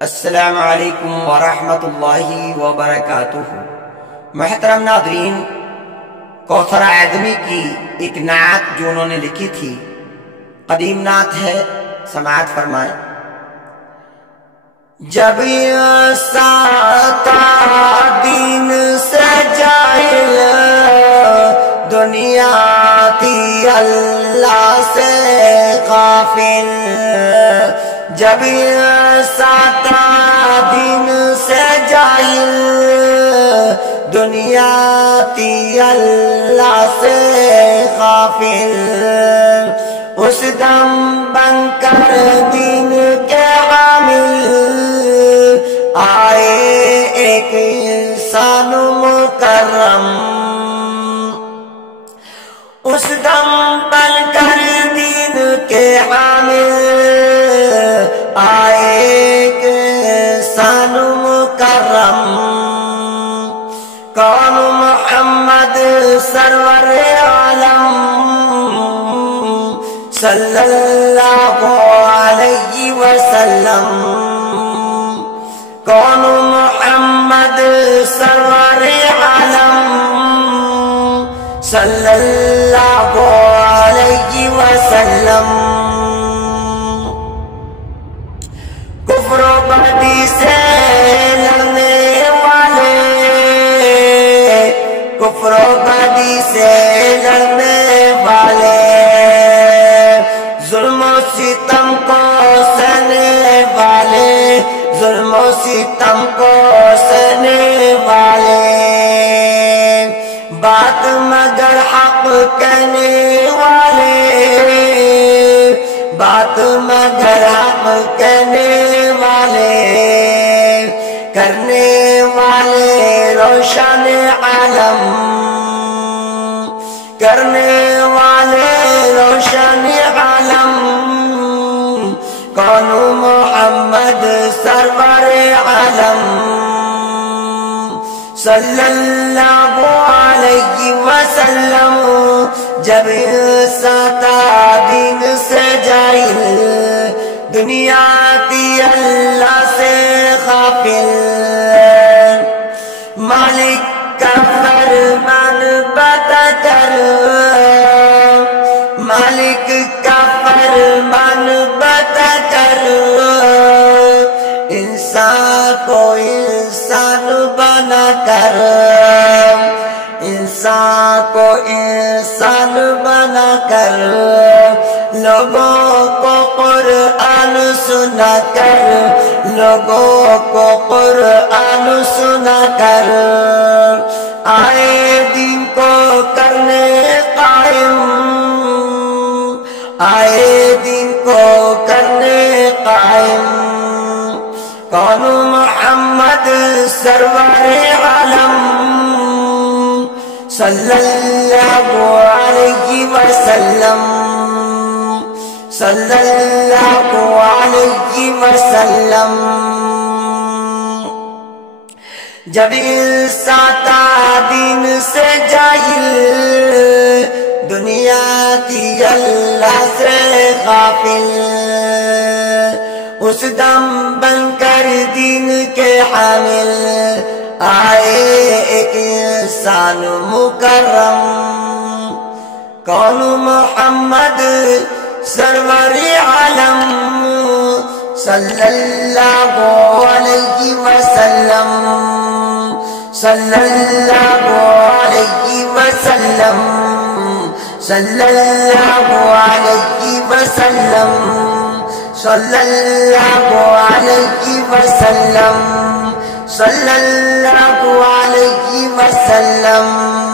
السلام علیکم ورحمۃ اللہ وبرکاتہ۔ محترم ناظرین، کوثر اعظمی کی ایک نعت جو انہوں نے لکھی تھی، قدیم نعت ہے، سماعت فرمائیں۔ جب ساتا دین سے جاہل دنیا تھی اللہ سے غافل، جب ساتا دین سے جاہل دنیا تھی اللہ سے غافل، اس دم بن کر دین کے حامل آئے ایک انسان مکرم، اس دم بن کر دین کے حامل آئے ایک انسان مکرم، کون محمد سرور عالم صلی اللہ علیہ وسلم، کون محمد سرور عالم صلی اللہ علیہ وسلم، کفر و بدی سے لڑنے والے، کفر و بدی سے لڑنے والے، ظلم و ستم کو سہنے والے، ظلم و ستم کو سہنے والے، بات مگر حق کہنے والے، بات مگر حق کہنے والے، کرنے والے روشن عالم، کرنے والے روشن عالم، کون محمد سرور عالم صلی اللہ علیہ وسلم، جب ساتا دین سے جاہل دنیا تھی اللہ سے غافل، مالک کا فرمان بتا کر، مالک کا فرمان بتا کر، انسان کو انسان بنا کر، انسان کو انسان بنا کر، لوگوں کو قرآن سنا کر، لوگوں کو قرآن سنا کر، آئے دین کو کرنے قائم، آئے دین کو کرنے قائم، کون محمد سرور عالم صلی اللہ علیہ وسلم، صلی اللہ علیہ وسلم، جب ساتا دین سے جاہل دنیا تھی اللہ سے غافل، اس دم بن کر دین کے حامل آئے ایک انسان مکرم، کون محمد سرور عالم صلی اللہ علیہ وسلم، صلی اللہ علیہ وسلم، صلی اللہ علیہ وسلم، صلی اللہ علیہ وسلم، صلی اللہ علیہ وسلم۔